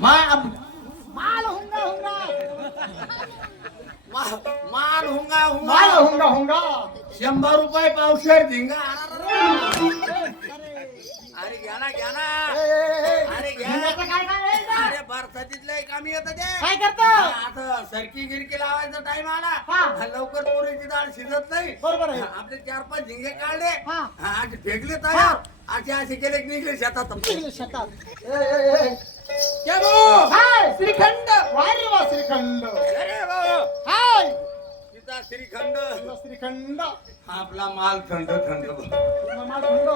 मा- माल हुंगा हुंगा माल हुंगा माल हुंगा हुंगा हुंगा शंभर रुपये पावशेर धिंगा अरे घ्या ना घ्या ना अरे घ्या हिंगाचं काय काय बरसातीतलं येतं ते. काय करतो? आता सरकी गिरकी लावायचा टाइम आला. हा. लवकर पोरीची डाळ शिजत नाही. बरोबर आहे. आपले चार पाच झिंगे काढले. हा. आज फेकले तयार. असे असे केले की निघले शेतात. शेतात. क्या भाऊ? हाय. श्रीखंड. वारे वा श्रीखंड. अरे भाऊ हाय. तिचा श्रीखंड. तुला श्रीखंड. आपला माल थंड थंड तुला माल थंड.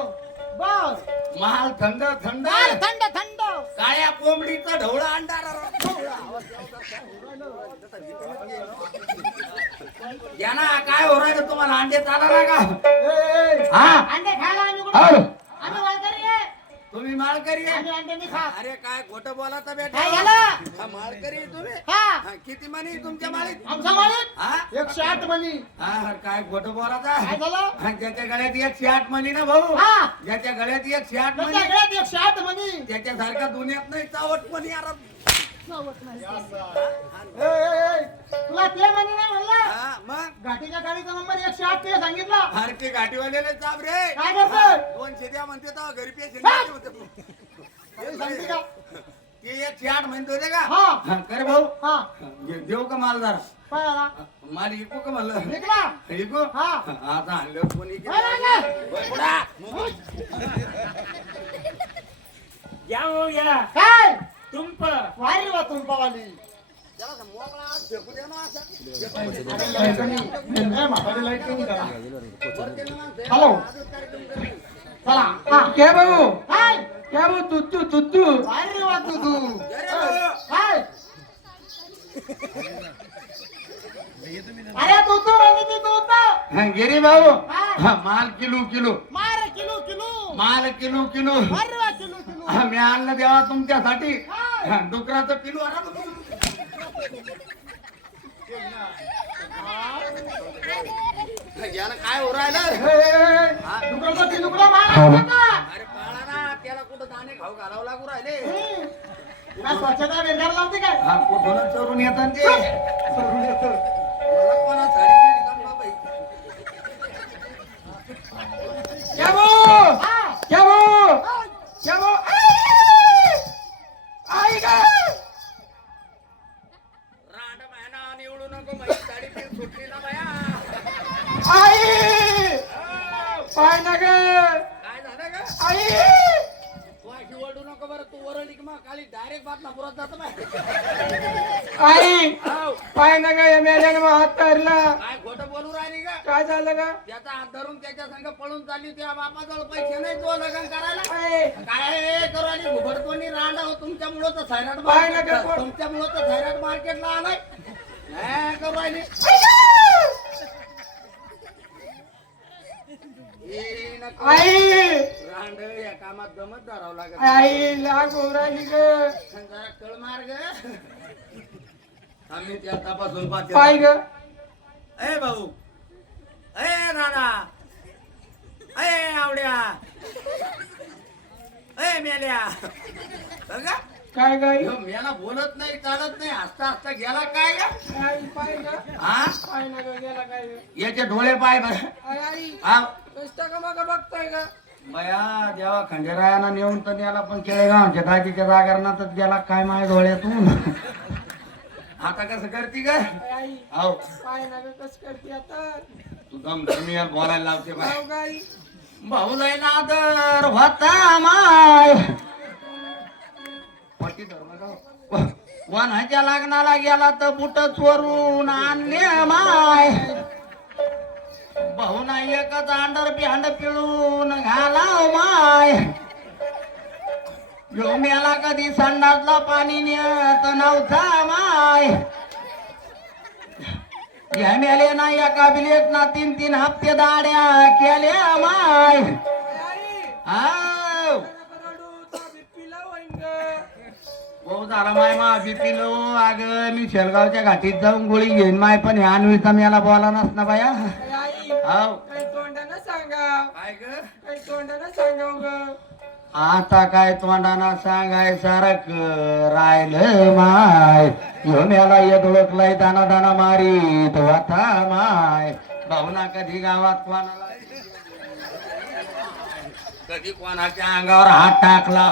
बस. माल थंड थंड. माल थंड थंड. काळ्या कोंबडीचा ढवळा अंडार या ना काय हो राहिलं तुम्हाला? अंडे चालणार का हा? अंडे खायला आम्ही कुठे? तुम्ही माळकरी आहे? आम्ही अंडे नाही खात अरे काय खोटं बोला तर बेटा? काय झालं? हा, माळकरी आहे तुम्ही? हा. हा, किती म्हणी तुमच्या माळीत? आमचा मालिक हा? एकशे आठ मणी. हा काय खोटं काय झालं? ज्याच्या गळ्यात एकशे आठ म्हणी ना भाऊ? हा. ज्याच्या गळ्यात आठ त्याच्या म्हणी गळ्यात एकशे आठ मणी. त्याच्यासारखा दुनियात नाही चावट ए, ए, तुला ते मणी नाही म्हणलं हा मग घाटीच्या गाडीचा नंबर एकशे आठ ते सांगितला अरे ते गाठीवाल्याला चाप रे काय करतोय दोनशे द्या म्हणते तेव्हा घरी पेशंट हा. होते काही सांगते का ते एकशे आठ म्हणतो ते का हा हा, करे भाऊ हा घे- देऊ का माल जरा झाला माल इकू का म्हणलं निघला इकू हा. आता आणलं कोणी? या हो या काय तुंप. वारी वा तुंपावाली. हॅलो. चला. हा. क्या भाऊ काय क्या भाऊ तुत्तू तुत्तू वारी वा तू तू काय अरे तू तू म्हणजे ती तू तू गिरी भाऊ हा. हा, माल किलो किलो. मार किलो किलो. माल किलो किलो. वारी वा किलो किलो. हा, मी आणलं देवा तुमच्यासाठी. काय? हा, डुकराचं पिलू आणा याला काय हो राहिलं? हा. मार का? अरे पाळा ना त्याला कुठं दाणे खाऊ घालावं लागू राहिले? हम्म. स्वच्छता वेगार लावते काय? हा चोरून येतात ते? मला कोणा साडीची रिकाम बाबाई. क्या भाऊ हा. क्या भाऊ हा. क्या भाऊ आई ग रांड महिना निवडू नको माझी साडी पिन सुटली ना बाया आई पाय ना ग काय झालं का आई तू अशी ओरडू नको बरं तू ओरडली की मग खाली डायरेक्ट बात नापुरात जातो बाय आई हाव. पाय ना ग या मेल्याने मग हात धरला काय खोटं बोलू राहिली का काय झालं ग त्याचा हात धरून त्याच्या संग पळून चालली त्या बापाजवळ पैसे नाही तो लग्न करायला. काय करू आणि घुबडतोनी रांडा हो तुमच्यामुळं तर नका मार्केट. तुमच्यामुळं तर सैराट मार्केटला आलाय. करू रांड या कामात जमत धरावं लागत आई लागू राहिली ग. जरा कळ मार्ग. आम्ही त्या तपासून पाहते. पाय ग. ए भाऊ. ए नाना. ए आवड्या. ए मेल्या. काय ग आई? ह्यो मेला बोलत नाही चालत नाही. हसता हसता गेला काय ग? पाय ग? हा? पाय ना ग गेला काय ग? याचे डोळे पाय बर. आई आई. हा? कष्ट का मग बघताय का बया देवा खंडेरायाना नेऊन तर याला पण केळगावच्या दाजीच्या जागरणात गेला काय माय डोळ्यातून? आता कसं करती ग? आई. हो पाय ना ग कस करते आता? तू दम धर्मीय बोलायला लावते बाय गाई. भाऊ लय नादर होता माय. वनाच्या लग्नाला गेला तर बुट चोरून आणले माय. भाऊ नाही एकच अंडर बिहांड पिळून घाला माय. यो मेला कधी संडासला पाणी नेत नव्हता माय. या मेले ना एका बिलेत ना तीन तीन हप्ते दाड्या केल्या माय. भाऊ झाला माय मा बीपी लो. अग मी शेलगावच्या घाटीत जाऊन गोळी घेईन माय पण ह्या अन्वीचा मला बोला नस ना बाया काही तोंडानं सांगा. काय ग? काही तोंडानं सांगा ग. आता काय तोंडाना सांगाय सारक राहिलं माय. ह्यो येत ओळखलाय दाना दाना मारीत वाता माय. भावना कधी गावात कोणाला कधी कोणाच्या अंगावर हात टाकला?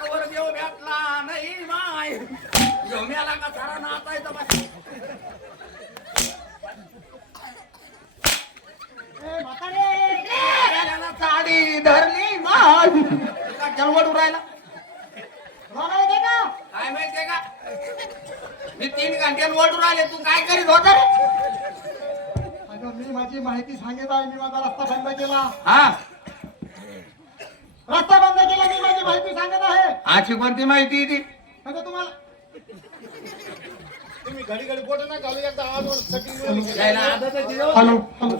कवर देव भेटला नाही माय? ह्यो का सारा नाचायचा साडी धरली येते का? काय माहितीये का? मी तीन घंटे ओढून आले तू काय करीत होता रे? अगं मी माझी माहिती सांगत आहे. मी माझा रस्ता बंद केला. हा. रस्ता बंद केला मी माझी माहिती सांगत आहे? आजची कोणती माहिती ती? अगं तुम्हाला तुम्ही घडी घडी बोट ना घालू एकदा आवाज हो. Hello hello.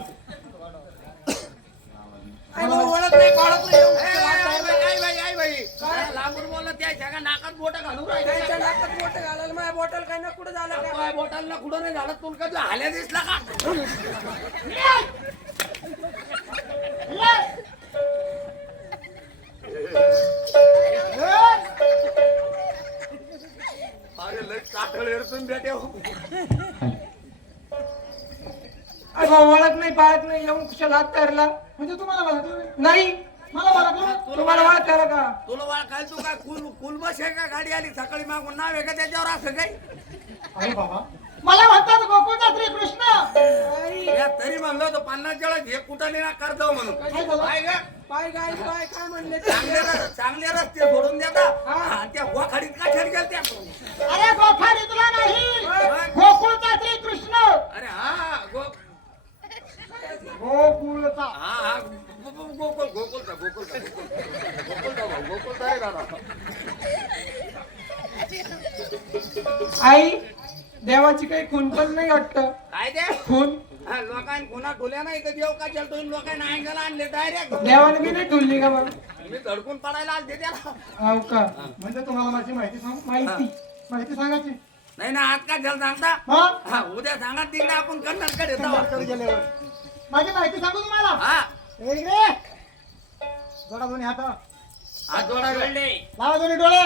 ओळख नाही पाळत नाही येऊन ए, कुठे आई? बाई, आई बाई, आई बाई. काय लांबून बोलत त्या जगा नाकात बोट घालून राहिले त्याच्या नाकात बोट घालायला माझ्या बॉटल काय ना कुठं झालं का काय बोटाला कुठं नाही झालं तुला हाल्या दिसला का अरे लय कातळ एरतून भेटे हो. ओळख नाही पाळत नाही येऊन कुशाला हात धरला. म्हणजे तुम्हाला ओळखलं नाही? नाही मला ओळखलं तुम्हाला का? तुला वाळ काय तू काय कुल आहे का? गाडी आली सकाळी मागून नाव आहे का त्याच्यावर असं काही? अरे बाबा. मला म्हणतात गोकुळचा श्रीकृष्ण. आई, या तरी म्हणलं होतं पन्नास वेळा हे कुठं ना कर जाऊ म्हणून. काय झालं? काय ग? पाय गाय पाय काय म्हणले ते? चांगले रस- चांगले रस्ते सोडून देता. त्या गोखाडीत का छेड गेलत्या? अरे गोखाडी तुला नाही. होय. गोकुळचा श्रीकृष्ण. अरे हा गो गोकुळचा. हा हा. गो- गो- गोकुळ गोकुळचा गोकुळचा गोकुळ गोकुळचा भाऊ, गोकुळचा आहे दादा. आई देवाची काही खून पण नाही वाटत. काय ते? खून? हा, लोकांनी पुन्हा ठोल्या नाही तर देव का चलतो लोकांनी अँगला आणले डायरेक्ट देवाने मी नाही ठुलली का मग मी धडकून पडायला आलते त्याला. हो का? म्हणजे तुम्हाला माझी माहिती सांग माहिती. माहिती सांगायची. नाही ना आज का जल सांगता? हा? हा उद्या सांगा तिकडे आपण कन्नडकडे येतो. कडे गेल्यावर. माझी माहिती सांगू तुम्हाला? हा. इकडे. जोडा दोन्ही हात हात जोडा वेळले लावा दोन्ही डोळे.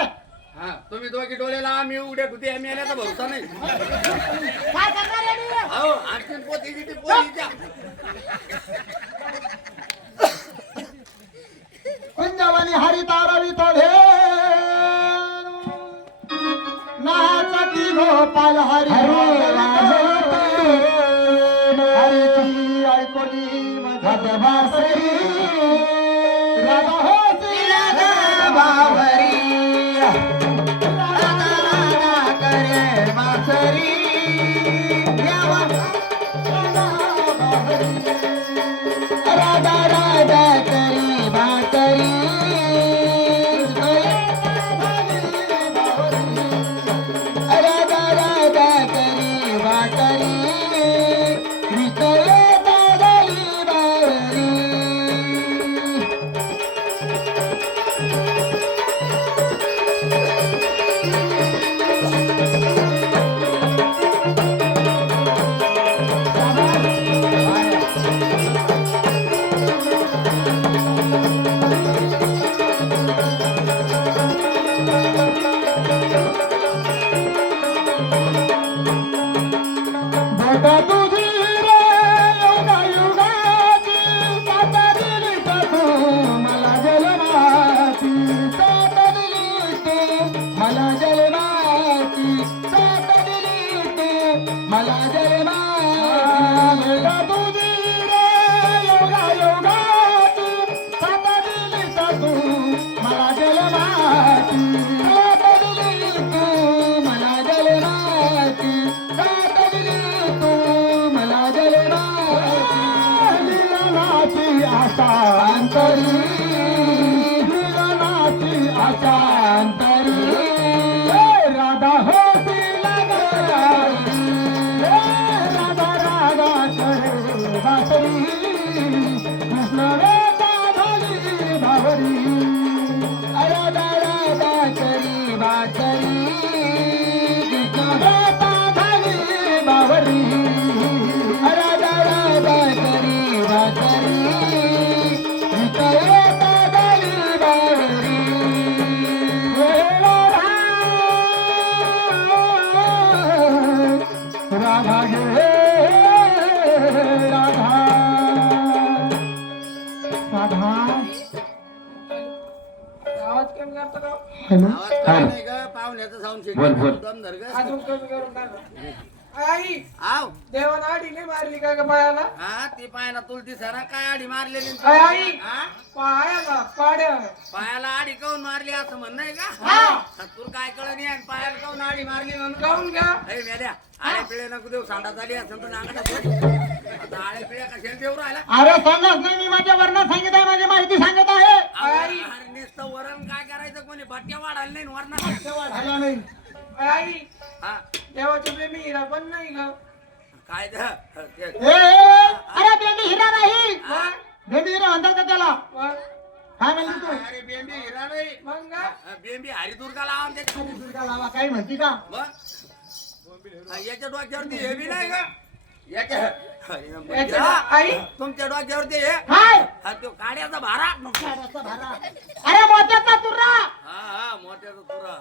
हा तुम्ही दोघी डोळेला आम्ही उड्या होते आम्ही आल्याचा भरोसा नाही. काय करणार आहे मी? हो आणखीन पोती किती पोतीच्या कुंजवनी हरी तारवी तो धेनु. नाचती Gopal Hari. हरीची the Radha Radha Basri Krishna রে बोल, बोल. दम धर ग अजून कमी करून टाका आई आव. देवानं आडी नाही मारली का ग पायाला? हा ती पायाला तुलती सरा काय आडी मारलेली आई. हा? पायाला पाड्या पायाला आडी काऊन मारली असं म्हणणं आहे का? तू काय कळ नाही आणि पायाला काऊन आडी मारली म्हणून? काऊन घ्या अरे मेल्या आळे पिळे नको देऊ सांडा झाली असं तर नांगडा आता आळे पिळे कशाला देऊ राहिला? अरे सांगत नाही मी माझ्या वर्णात सांगित आहे माझी माहिती सांगत आहे. अरे नुसतं वरण काय करायचं कोणी भट्ट्या वाढायला नाही वरणात वाढायला नाही आई हा? देवाच्या प्रेमी हिरा पण नाही ग. काय ते- ते- ए, ए, ए, अरे बेंडी हिरा नाही. बेंडी हिरा म्हणतात का त्याला? मग काय म्हणली तू? अरे बेंबी हिरा नाही. मग गा? बेंबी हरिदुर्गा लावा ते दुर्गा लावा काही म्हणती का? मग? हा, याच्या डोक्यावरती हे बी नाही का याच्या आई? तुमच्या डोक्यावरती काय हा तो काड्याचा भारा. झाडाचा भारा. अरे मोत्याचा तुरा. हा हा मोठ्याचा तुरा.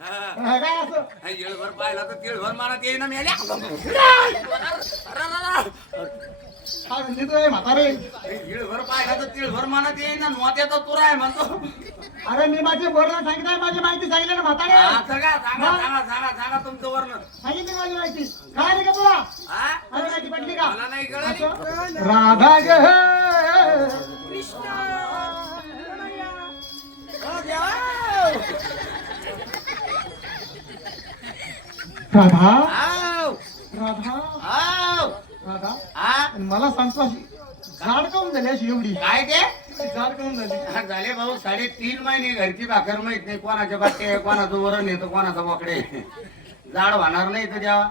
हा. हे काय असं? हा, येळभर पाहिला तर तिळभर मारत येईना मेल्या काय म्हणली तू म्हातारे? तिळभर पाहिला तर तिळभर मानत येईना मोत्याचा तुरा आहे म्हणतो. अरे मी माझी वर्णन सांगित आहे माझी माहिती सांगितली ना म्हातारे? हा, सांगा सांगा सांगा सांगा सांगा तुमचं वर्ण. सांगितली माझी माहिती. कळाली का तुला? हा? माझी माहिती पडली का? मला नाही कळली? राधा ग हो, देवा. राधा? आव, राधा? आव. हा आणि मला सांगतो अशी झाड काऊन झाली अशी एवढी? काय ते? झाड काऊन झाली? झाले भाऊ साडेतीन महिने घरची भाकर माहीत नाही कोणाच्या बाटे कोणाचं वरण येतं कोणाचं बोकडे जाड होणार नाही तर जेव्हा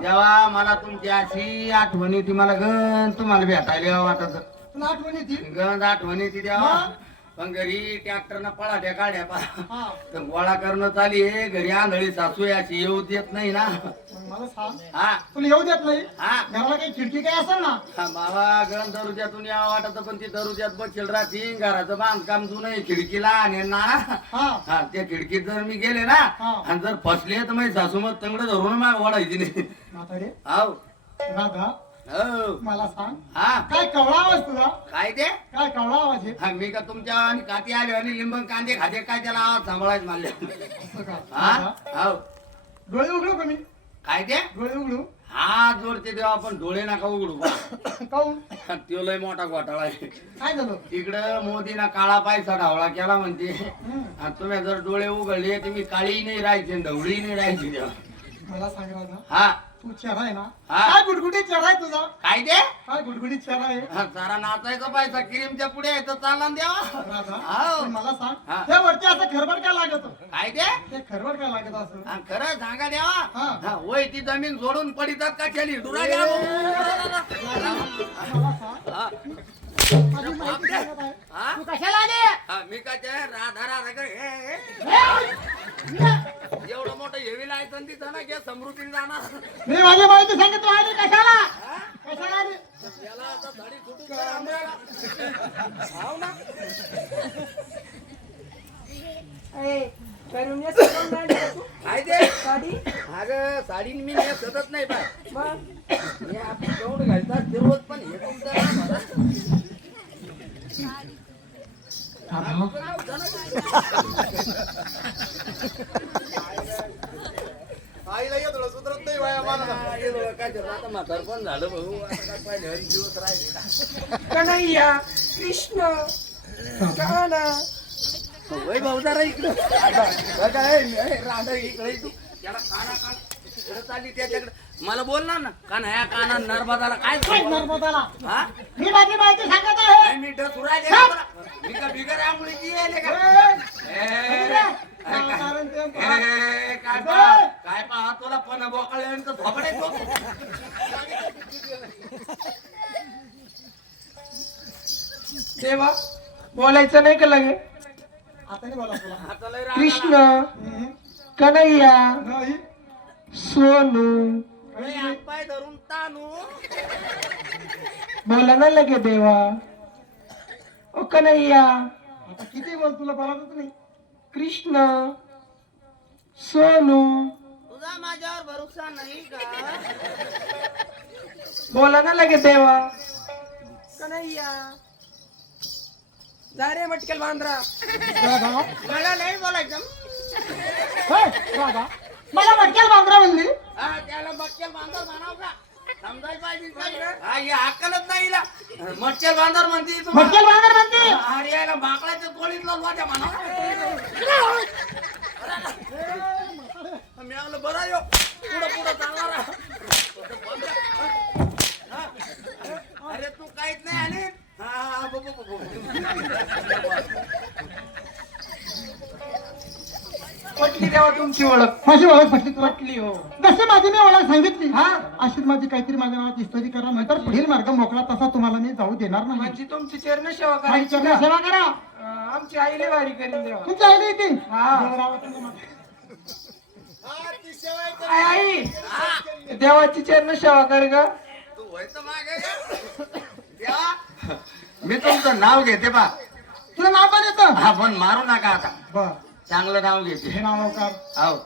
जेव्हा मला तुमची अशी आठवण येते मला गण तुम्हाला भेटायला यावं वाटत तुला आठवण येते? गंज आठवण येते तेव्हा पण घरी ट्रॅक्टरनं पळाट्या काढ्या पा. हा. तर गोळा करणं चाली आहे. घरी आंधळी सासू याची येऊ देत नाही ना. मग मला सांग. हा. तुला येऊ देत नाही? हा. घराला काही खिडकी काय असेल ना? हा, बाबा गण दरुज्यातून यावं वाटत पण ती दरुज्यात बसेल राहतील घराचं बांधकाम जुनं आहे खिडकीला आणि ना हा. हा त्या खिडकीत जर मी गेले ना हा. आणि जर फसले तर माझी सासू मग तंगड धरून माग वाढायची नाही. म्हातारे. हाव. राधा हो. मला सांग. हा. काय कवळा आवाज तुला काय ते? काय कवळा आवाज आहे? हा, मी का तुमच्या आणि काती आले आणि लिंब कांदे खाते. काय त्याला आवाज सांभाळायचं मानले असं का? हा? हाव डोळे उघडू का मी? काय ते? डोळे उघडू? हा जोडते देवा आपण डोळे नका उघडू काऊन? तो लय मोठा घोटाळा आहे. काय झालं? इकडं मोदीना काळा पैसा ढावळा केला म्हणते. आणि तुम्ही जर डोळे उघडले तर मी काळी नाही राहायची ढवळी नाही राहायची तेव्हा. मला सांग हा. तू चेहरा आहे ना हा. काय गुडगुडीत चेहरा आहे तुझा काय ते काय गुडगुडीत चेहरा आहे हा, सारा नाचायचा पैसा क्रीमच्या पुढे आहे तर चालला ना द्यावा राधा हाव. पण मला सांग हा. त्या वरती असं खरबड काय लागत काय ते ते खरबड काय लागत असं हा, खरं सांगा द्यावा हा. हा, होय ती जमीन सोडून पडितात का चली द्या मला सांग हा, माझी माहिती सांगत आहे हा? तू कशाला आली? हा, मी काय ते राधा राधा काय हे, हे. एवढं मोठं हेवी लायसन तिथं ना घे समृद्धीने जाणार. मी माझी माहिती सांगितलं तू आली कशाला? कशाला आली? याला आता साडी सुटून कर आंब्याला. हाव ना. ए, करून ये सगळं नाही का तू? काय ते. साडी? अगं साडी मी नेसतच नाही पाय मग? हे आपण केवढं घालतात ते रोज पण हे तुमचं ना मला. आईला येतो सुधरत नाही वाया मला काय आता म्हातार पण झालं भाऊ काय दिवस राहिले कन्हैया कृष्ण काना वय भाऊ जरा इकडं बघा, राधा इकडे तू त्याला काना काना इकडे चालली त्याच्याकडे मला बोलणार ना काना ह्या काना नर्मदाला काय? नर्मदाला? हा? मी माझी माहिती सांगत आहे. मी डस उरायले का मला? मी का बिगर आंघोळीची यायले का ए, काय पहा? काय पहा? तुला पण बोकळल्यानंतर झोपडे तो. देवा बोलायचं नाही का लगे? नाही कृष्ण. कन्हैया नाही. सोनू हातपाय धरून तानू. बोला ना लगे देवा. ओ कन्हैया. आता किती बोल तुला बोलायचं नाही. कृष्ण सोनू. तुझा माझ्यावर भरोसा नाही का बोला ना लगे देवा. कन्हैया. जा रे मटकेल बांद्रा. राधा. मला नाही बोलायचं. राधा. मला मटक्याला बांद्रा म्हणली हा, त्याला मटकेल बांधर म्हणाव का समजायला पाहिजे? हा, ही अक्कलच नाही हिला. मटकेल बांधर म्हणते. मटक्याला म्हणते अरे याला माकडाच्या तोडीतलं लोट्या म्हणावं. मी म्हणलं, बरं यो पुढं पुढं. हा. अरे तू काहीच नाही आली हा, हा, बघ, बघ, बघ. पटली तेव्हा तुमची ओळख. माझी ओळख पटली तुला? पटली हो. जशी माझी मी ओळख सांगितली. हा. अशीच माझी काहीतरी माझ्या नावात इस्तरी करा नंतर पुढील मार्ग मोकळा तसा तुम्हाला मी जाऊ देणार नाही. म्हणजे तुमची चरण सेवा माझी करायची चरण का? सेवा करा. अं, आमची आईले वारी करीन देवा. तुमची आईली येते हा. आई आई. देवाची चरण सेवा कर ग. तू मागे मी तुमचं नाव घेते बा तुला नाव पण येतं. हा पण मारू नका आता. बर. चांगलं नाव हे घेते नाव का? आहो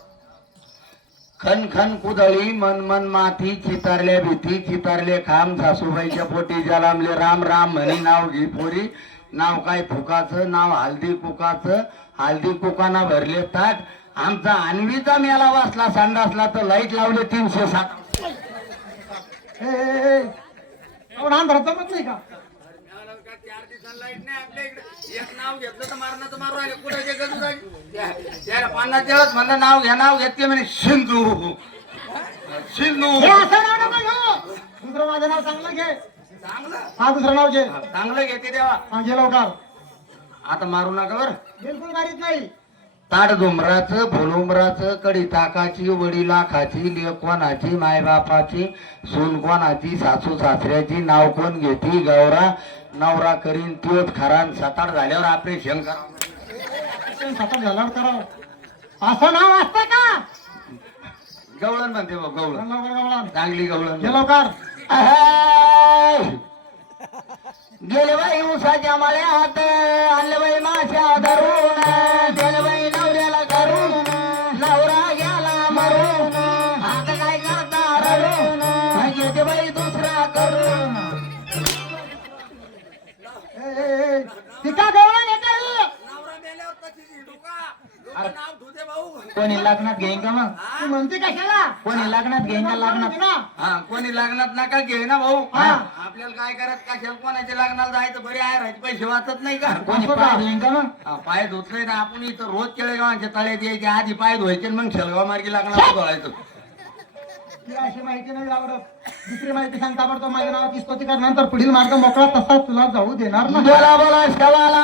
खन खन कुदळी मन मन माथी चितारल्या भीती चितारले खांब सासूबाईच्या पोटी जलामले राम राम म्हणे नाव घे पोरी. नाव काय फुकाचं? नाव हल्दी कुकाचं. हल्दी कुकाना भरले ताट. आमचा अन्वीचा मेला वाचला संडासला तर लाइट लावले तीनशे ए. आपण अंधारात जमत नाही का? चार दिवसांनी लाइट नाही आपल्या इकडे. एक नाव घेतलं तर मारण्याचं मारू राहिले. कुठे गजू त्याला पन्नास दिवस म्हणलं नाव घ्या नाव घेतले म्हणे सिंधू. सिंधू. दुसरं माझं नाव चांगलं घे. चांगलं? हा दुसरं नाव घे. चांगलं घेते देवा. हा घे लवकर. आता मारू नका बर. बिलकुल मारीत नाही. ताट डोंबराचं फुलुंबराचं कडी ताकाची वडी लाखाची लेक कोणाची मायबापाची सून कोणाची सासू सासऱ्याची नाव कोण घेती गौरा? नवरा करीन त्योच खरान सताड झाल्यावर आपले शंकर. सतत झाल्यावर करा असं नाव असतं का? गवळण म्हणते बघ गवळण. लवकर गवळण. चांगली गवळण. घे लवकर! गेले बाई उसाच्या मळ्यात आणले बाई माश्या धरून. कोणी लग्नात घेईन का मग ती म्हणते कशाला कोणी लग्नात घेईन का लग्नात. हा कोणी लग्नात नका घे ना भाऊ हा. आपल्याला काय करत कशाला कोणाच्या लग्नाला जायचं बरे आहे राहायचे पैसे वाचत नाही का कोणी? पाय घेईन का मग हा, पाय धुतले ना आपण इथं रोज केळेगावांच्या तळ्यात यायचे आधी पाय धुवायचे आणि मग शेलगाव मार्गी लागणार धुवायचं तिला अशी माहिती नाही आवडत दुसरी माहिती सांगता पडतो माझ्या नावात स्तुती कर नंतर पुढील मार्ग मोकळा तसा तुला जाऊ देणार नाही बोला बोला शवाला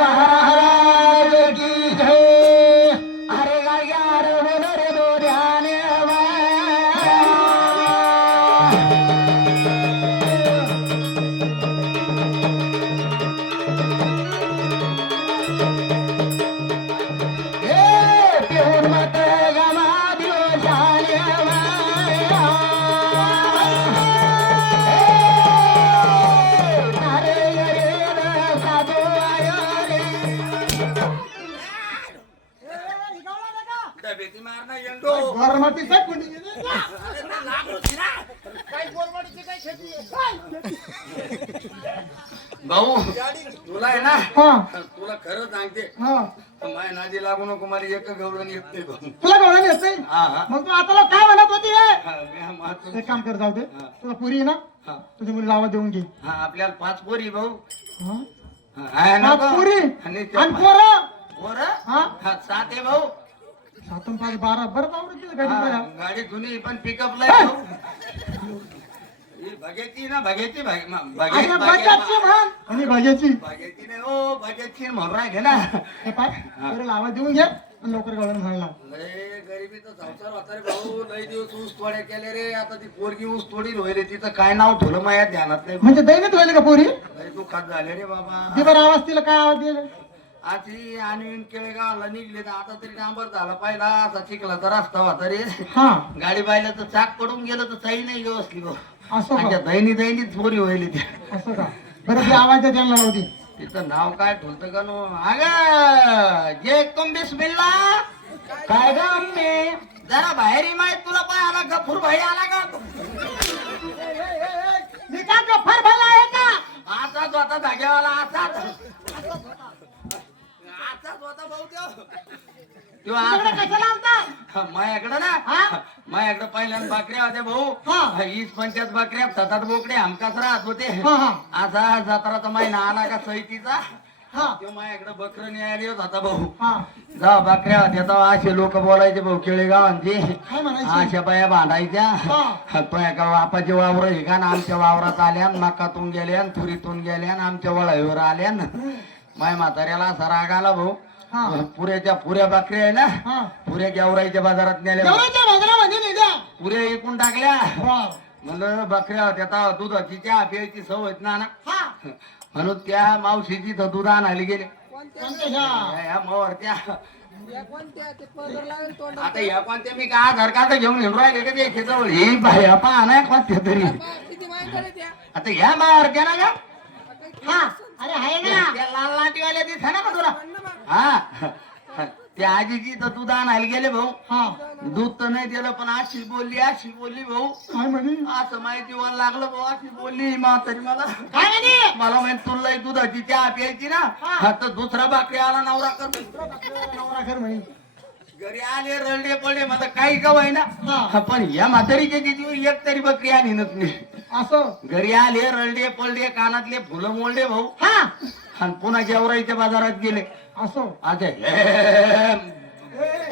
महाराज की जय. अरे तुला येत नाही हा हा. मग तू आता काय म्हणत होती हे? हा, मी मात्र- एक काम कर जाऊ दे. हा. तुला पुरी आहे ना? हा. तुझी मुली लावा देऊन घे. हा, आपल्याला पाच पोरी भाऊ. हा? हा, आहे ना पाच भाऊ? पुरी? आणि त्या आणि पा- पोरं? पोरं? हा? हा, सात आहे भाऊ. सातून पाच बारा. बरं आवडते गाडी हा, बघा. गाडी जुनी पण पिकअप ला आहे भाऊ. ही भगेची ना भगेची भगे- म- भगे- अरे भगे- बजाजची म्हण. आणि भाज्याची भगेची नाही हो भगेची म्हणून राहिले ना. हे पाय लावा देऊन घे. लवकर गवळण म्हणायला लय गरिबीचा संसार होता रे भाऊ लय दिवस ऊस तोड्या केले रे. आता ती पोरगी ऊस तोडी होईल तिचं काय नाव ठेवलं माझ्या ध्यानात नाही म्हणजे दैनिक व्हायला का पोरी? लय दुःखात झाले रे बाबा. ती बरं आवाज तिला काय आवाज दिला? आज ही आणि केळेगावला निघले तर आता तरी डांबर झाला पाहिला आता चिखलाचा रस्ता होता रे. हा. गाडी पाहिलं तर चाक पडून गेलं तर चाई नाही व्यवस्थित. भाऊ असं का? दैनी दैनीच चोरी होईल त्या. असं का? बरं ती आवाज द्या त्यांना दे. तिचं नाव काय ठेवतं का नो? अग जे तुम बिस्मिल्ला काय ग अम्मे जरा बाहेर माहीत तुला पाय आला गफूर भाई आला का? मी का गफ्फार भरला आहे का? असाच होता धाग्यावाला असाच होता भाऊ त्यो तुमच्याकडे आज- कशाला माझ्याकडं हा? ना? माझ्याकडं पहिल्यांदा बकऱ्या होत्या भाऊ. वीस पंचायत बकऱ्या सतात बोकडे हमकाच राहत होते. हा हा. असा जत्राचा महिना आला का सैतीचा? हा. त्यो माझ्याकडे बकरं न्यायला येत होता भाऊ. हा. जा बकऱ्या होत्या तेव्हा असे लोक बोलायचे भाऊ केळे गावांचे काय म्हणायचे? अशा बाया भांडायच्या हा. तुया का बापाचे वावर हे का ना आमच्या वावरात आल्या मकातून गेल्या तुरीतून गेल्या आमच्या वळावीवर आल्या माय म्हाताऱ्याला असा राग आला भाऊ. पुऱ्याच्या पुऱ्या बकऱ्या आहे ना हा. पुऱ्या गेवराईच्या बाजारात नेल्या. बाजारामध्ये नेल्या. पुऱ्या एकूण टाकल्या. म्हणलं बकऱ्या तेव्हा दुधाची चहा प्यायची सवय ना ना. हा. म्हणून त्या मावशीची तर दूध आणायला गेले? या मोहरत्या या कोणत्या? ते पदर लागेल तोंडात आता या कोणत्या? मी का आधार कार्ड घेऊन येऊन राहिले का ते जवळ ही बाया पहा ना कोणत्या तरी. त्या? आता या मारत्या ना का हा. अरे आहे ना? त्या लाल लाटीवाल्या दिसा ना का तुला. हा. त्या आजीची तर दूध आणायला गेले भाऊ हा. दूध तर नाही दिलं पण अशी बोलली अशी बोलली भाऊ. काय म्हणे? असं माहिती व्हायला लागलं भाऊ अशी बोलली म्हातारी मला. काय म्हणे? मला माहीत तुला दुधाची चहा प्यायची ना? हा. तर दुसरा बाकरी आला नवरा करतो नवरा घर म्हणे. घरी आले रडले पडले मला काही कवाय ना. पण या म्हातारीच्या तिथे एक तरी बकरी आली नसली असं? घरी आले रडले पडले कानातले फुलं मोडले भाऊ. हा. आणि पुन्हा गेवराईच्या बाजारात गेले. असं? आता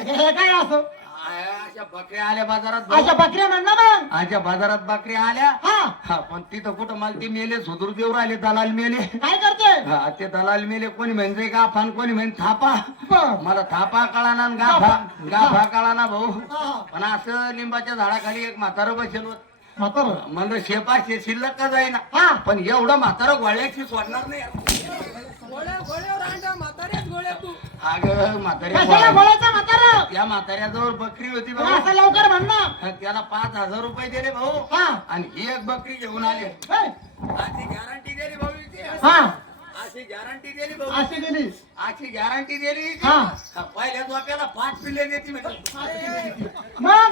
हे काय असं? अशा बकऱ्या आल्या बाजारात अशा. बकऱ्या ना मग. बाजारात बकऱ्या आल्या. हा. हा पण तिथं कुठं मला ते मेले सुदूर देव राहिले दलाल मेले. काय करते हा ते दलाल मेले कोणी म्हणजे गाफा आणि कोणी म्हणजे थापा. बर. मला थापा कळाना आणि गाफा. गाफा कळाना भाऊ. हा. पण असं लिंबाच्या झाडाखाली एक म्हातारं बसेल होत. म्हातारं. म्हणलं शेपाशे शिल्लक का जाईना. हा. पण एवढं म्हातारं गोळ्याची सोडणार नाही. अगं कशाला म्हाताऱ्या बोलायचं म्हातारं? त्या म्हाताऱ्याजवळ बकरी होती भाऊ. असं लवकर म्हण ना त्याला पाच हजार रुपये दिले भाऊ. हा. आणि ही एक बकरी घेऊन आले. हे, अशी गॅरंटी दिली भाऊ. हा. अशी गॅरंटी दिली भाऊ अशी गेली अशी गॅरंटी दिली. हा. पहिल्या धोक्याला पाच पिल्ले देते म्हणजे मग?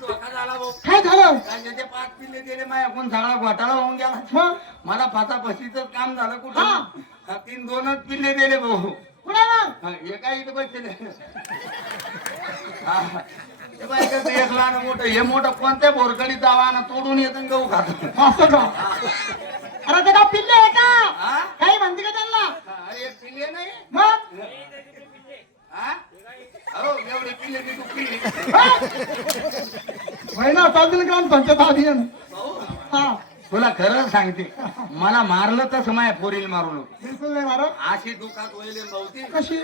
धोका झाला भाऊ. काय झालं? कारण ते पाच पिल्ले दिले माझ्या कोण सगळा घोटाळा होऊन गेला. मग? मला फासाफाशीच काम झालं. कुठं हा, तीन दोनच पिल्ले दिले भाऊ. मग हा, काय इथं बसले हा, बाई कसं एक लहान मोठं हे मोठं कोणत्या बोरकडीत जावा ना तोडून येतं आणि गहू खात. असं का? अरे ते का पिल्ले आहे का? हा? काही म्हणते का त्यांना? अरे एक पिल्ले नाही? मग? हा? अहो एवढे पिल्ले मी तू पिल्ले. महिना चालतील ग्राम पंचायत भाऊ हा. तुला खरं सांगते मला मारलं तसं माया पोरील मारू नको बिलकुल नाही मारत? अशी दुखात होईल भाऊ ती कशी?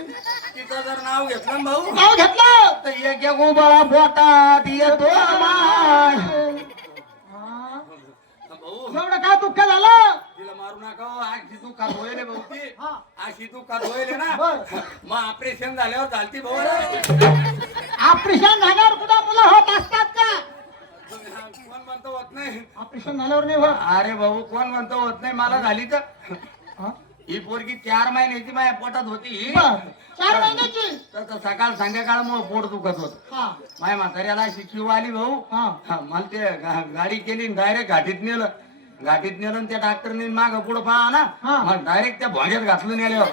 तिचं जर नाव घेतलं ना भाऊ नाव घेतलं? तर एक एक उबाळा पोटात येतो माय. भाऊ. एवढं काय दुःख झालं? तिला मारू नका हो. अशी दुखात होईल भाऊ ती हा. अशी दुखात होईल ना. बर. मग ऑपरेशन झाल्यावर झालती भाऊ. ऑपरेशन झाल्यावर कुठं मुलं होत असतात का? कोण म्हणतो होत नाही? ऑपरेशन झाल्यावर नाही होत. अरे भाऊ कोण म्हणतो होत नाही? मला झाली तर. हा? ही पोरगी चार महिन्याची माझ्या पोटात होती. ही बर. चार महिन्याची? तर सकाळ संध्याकाळ मग पोट दुखत होत. हा. माझ्या म्हाताऱ्याला शिकीव आली भाऊ. हा. हा, मला ते गा- गाडी केली डायरेक्ट घाटीत नेलं. घाटीत नेलं आणि त्या डॉक्टरने माग पुढं पहा ना. हा. मग डायरेक्ट त्या भोंग्यात घातलं नेल्यावर.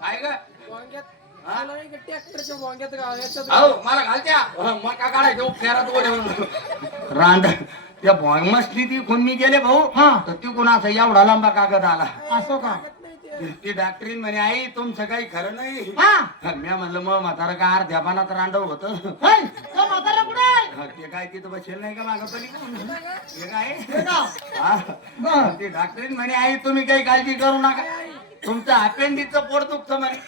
काय ग? वांग्यात आला नाही का ट्रॅक्टरच्या वांग्यात गा- याच्यात अहो मला घालत्या. मका काढायचं? फेरात रांड त्या भोंग मस्ती ती कोण मी गेले भाऊ? हा. तर ती कोण असा एवढा लांबा कागद आला. असं का? ते डॉक्टरीन म्हणे आई तुमचं काही खरं नाही. हा. मी म्हणलं मग म्हातारा का अर्ध्या पानात रांडव होत? त्या म्हातारा कुठे आहे? ते काय तिथं बसेल नाही का मागं पली हे काय? हे का? हा. बर. ते डॉक्टरीन म्हणे आई तुम्ही काही काळजी करू नका. तुमचं अपेंडिकचं पोट दुखतं म्हणे.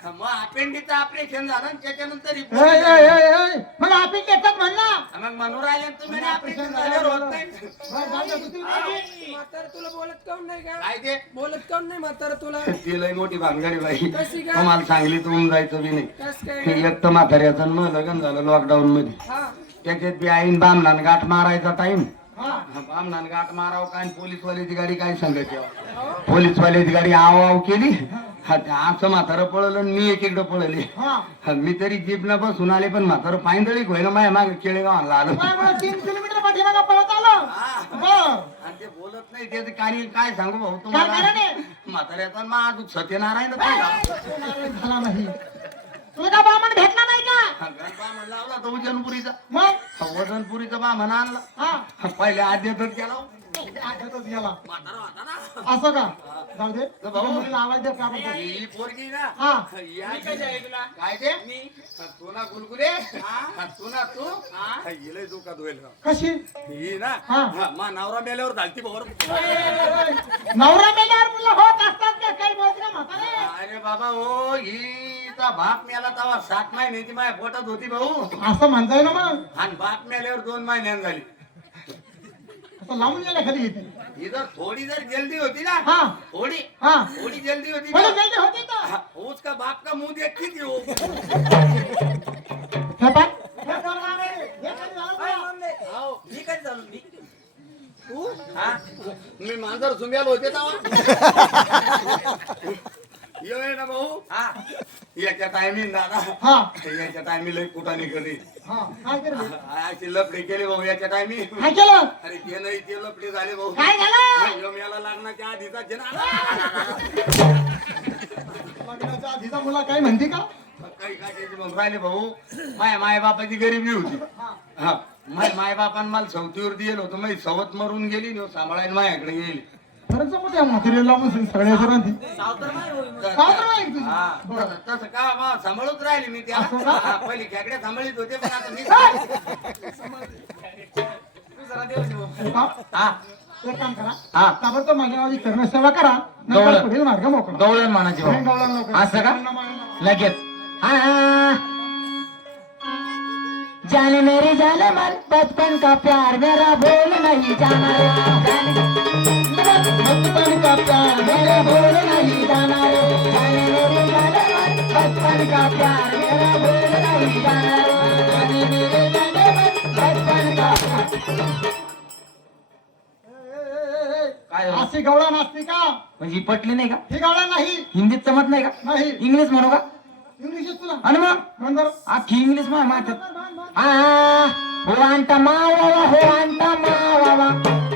मग अपेंडिकचं ऑपरेशन झालं आणि त्याच्यानंतर report आले. मला आपण येतात म्हण ना मग म्हणून राहिले ना तुम्ही ऑपरेशन झाल्यावर होत नाही. बरं, जाऊ दे, दुसरी नाही. म्हातारा तुला बोलत काऊन नाही का? काय ते? बोलत काऊन नाही म्हातारा तुला? ती लय मोठी भानगडी बाई. कशी काय? तुम्हाला सांगली तुम्ही जायचं बी नाही. कस काय? एक तर म्हाताऱ्याचं मग लग्न झालं लॉकडाऊन मध्ये. हा. त्याच्यात बी आईन बामणान गाठ मारायचा टाइम हा. बामणान गाठ मारावं काय पोलीसवाल्याची गाडी काय सांगत हो? पोलीसवाल्याची गाडी आव आव केली हा, असं म्हातारं पळलं आणि मी एक इकडं पळले. हा. मी तरी जीपला बसून आले पण म्हातारं पायंदळी होईना माझ्या मागे केळेगावाला आलो बरं, तीन किलोमीटर पाठीमागं पळत आलं. बर. आणि ते बोलत नाही ते कार्य काय सांगू भाऊ काय तुम्हाला? म्हाताऱ्याचा मा तू सत्यनारायण झाला नाही. का बामण भेटला नाही का? गणपा लावला तो वजनपुरीचा मग? हा, वजनपुरीचा बा म्हणा आणला. हा. पहिले आद्यतच गेला हो. आठवतच गेला म्हातारा होता ना. असं का? जाऊ दे. भाऊ. मुलीला आवाज दे का बरं? ही पोरगी ना. हा. या काय ते? हा, तू ना गुलगुले हा, तू ना तू. हा, हिला होईल. का? कशी? ही ना. हा. हा, मा नवरा मेल्यावर झालती बरोबर. नवरा मेल्यावर मुलं होत असतात का? काही बोलत म्हातारे. अरे बाबा हो हिचा बाप मेला तेव्हा सात महिन्याची माझ्या पोटात होती भाऊ. असं म्हणताय ना मग. आणि बाप मेल्यावर दोन महिन्यात झाली. लावून गेल्या खाली. येते ही जर थोडी जर जल्दी होती ना हा. थोडी हा. थोडी जल्दी होती ना, जल्दी होती का हा, उसका बाप का मुंह देखती थी वो. हे पाय हे पोरगा रे, हे कधी झालं तुला? मी चालू मी? हा? मी मांजर सुंग्याला होते तेव्हा. ये ना भाऊ. हा. याच्या टायमिंग दादा हा. याच्या टायमिंग कुठाने कधी हा काय अशी लपडी केली भाऊ याच्या टायमिंग काय केलं? अरे ते नाही ते लपडी झाले भाऊ. काय झालं? याला लग्नाच्या आधीचा लग्नाच्या आधीचा मुला काय म्हणते का? काही काय त्याची मग राहिले भाऊ. माय माय बापाची गरिबी होती. हा. माय माय बापान मला सवतीवर दिलं होतं. माझी सवत मरून गेली सांभाळायला माझ्याकडे गेली. खरंच मोठ्या म्हातारीला लावून सगळ्या सावतर नाही तुझी? हा. तसं- तसं का बा, सांभाळूच राहिली मी हा, पहिली खेकड्या सांभाळीत होते पण आता मी तू जरा देऊ देऊ. हे हा एक काम करा हा. ताबडतोब माझ्या नावाची चरणसेवा करा नंतर गवळण. पुढील मार्ग मोकळा गवळण भाऊ लवकर. असं का? लगेच आ, जाने मेरी जान मन बचपन का प्यार मेरा भूल नहीं जाना रे जाने बचपन का प्यार मेरा भूल नहीं जाना रे जाने मेरी जान मन बचपन का प्यार मेरा भूल नहीं जाना रे जाने मेरी जान मन बचपन का काय हो? अशी गवळण असते का? म्हणजे ही पटली नाही का? ही गवळण नाही. हिंदीत जमत नाही का? नाही. इंग्लिश म्हणू का? इंग्लिश तुला आणि मग म्हण बरं. आखी इंग्लिश मा माथ्यात. आ हो अंटा मावा हो अंटा मावा